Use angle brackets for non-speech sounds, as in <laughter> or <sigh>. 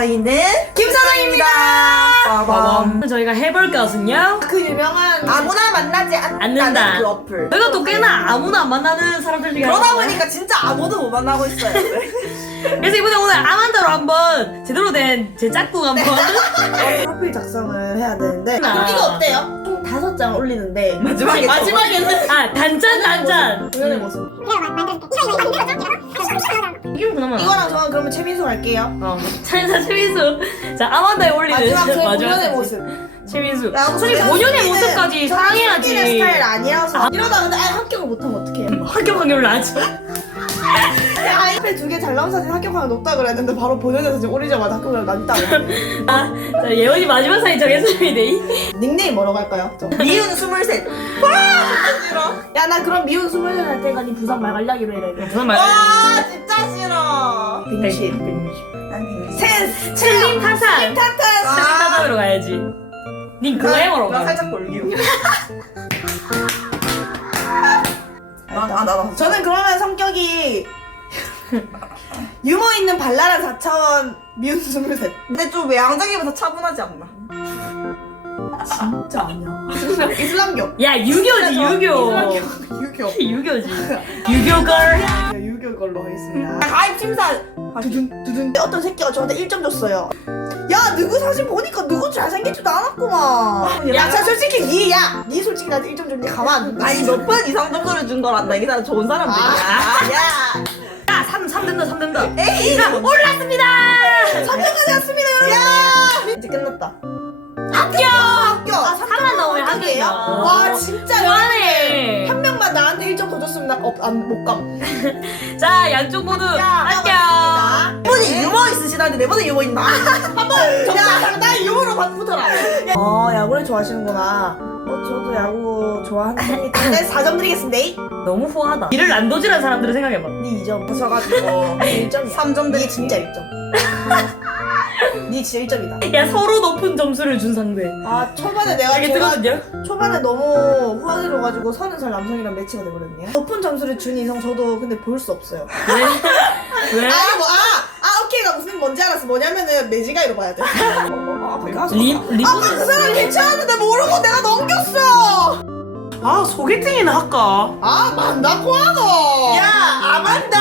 저희는 김사장입니다. 빠밤. 저희가 해볼 것은요. 그 유명한 아무나 만나지 않- 않는다. 않는 그 어플. 저희가 또 꽤나 아무나 안 만나는 사람들 중에 그러다. 보니까 진짜 아무도 못 만나고 있어요. <laughs> 그래서 이번에 오늘 아만다로 한번 제대로 된 제 짝꿍 한번 <laughs> 프로필 작성을 해야 되는데 아. 이거 어때요? 총 다섯 장 올리는데 마지막에 마지막에는 아 단짠 단짠 공연의 모습 이게 그나마 이거랑 저는 그러면 최민수 갈게요. 어 찬사 최민수. 자 아만다에 올리는 마지막 제 사진. 모습. 최민수. 나 솔직히 우리가 본연의 모습까지 사랑해야지. 스타일 아니어서. 이러다 근데 아예 합격을 못하면 어떡해요? 학교 확률 낮죠. 아 앞에 두 개 잘 나온 사진 합격하면 높다 그랬는데 바로 본연의 사진 올리자마자 합격을 낮다 <laughs> 아, 자 예원이 마지막 사진 정했습니다 닉네임 뭐라고 할까요? 저. 미운 스물셋. 야나 그럼 미운 스물살 할니 부산 말갈량이로 돼 무슨 말 와 진짜 싫어. 빙신 난 빙신. 센 슬림 타탄 슬림 타탄 타탄으로 가야지. 닌 그거 해먹으러 나가 살짝. 아, 나, 나, 나. 저는 그러면 성격이 유머 있는 발랄한 4차원 미운 스물셋. 근데 좀 외향적이보다 차분하지 않나? 진짜 아니야. 이슬람교. 야 유교지 유교. <laughs> 유교 유교지. 유교걸. 야, 유교 걸로 하겠습니다. 가입 심사. 두둔 두둔 어떤 새끼가 저한테 1점 줬어요 야 누구 사진 보니까 누구 잘생기지도 않았구만 야. 야 자, 솔직히 니야 니 솔직히 나한테 1점 줬는데 가만 안. 아니 몇 번 이상 정도를 준 거란다. 이게 다 좋은 사람들이야. 아. 야. 야 3, 3 된다 3 된다 에이. 올랐습니다 3점까지 왔습니다 여러분 이제 끝났다 합격 합격 아, 3만 나오면 합격이에요? 와 진짜 그만해 한 명만 나한테 1점 더 줬으면 나안못 감 <laughs> 자 양쪽 모두 합격 분이 유머 있으시다는데 내 번에 유머 있나? 야, 나 유머로 바꾸더라. 어, 야구를 좋아하시는구나. 어, 저도 야구 좋아하는 편이니까. 네, 4점 드리겠습니다. 너무 후하다 이를 난도질한 사람들을 생각해봐 니 2점. 져가지고. 니 1점이야. 3점 니. 진짜 1점. 니 <laughs> 진짜 1점이다. 야 서로 높은 점수를 준 상대 아, 초반에 내가 이게 제가 뜨거든요 초반에 너무 후하게 줘가지고 30살 남성이랑 매치가 돼버렸네요. 높은 점수를 준 이상 저도 근데 볼 수 없어요. 왜? 왜? 아니, 뭐, 아! 아, 무슨 뭔지 알았어. 뭐냐면은 매지가이로 봐야 돼. 가서. 리, 아, 리본 그 사람 괜찮았는데 모르고 내가 넘겼어! 아 소개팅이나 할까? 아, 만나고 하노! 야, 아만다.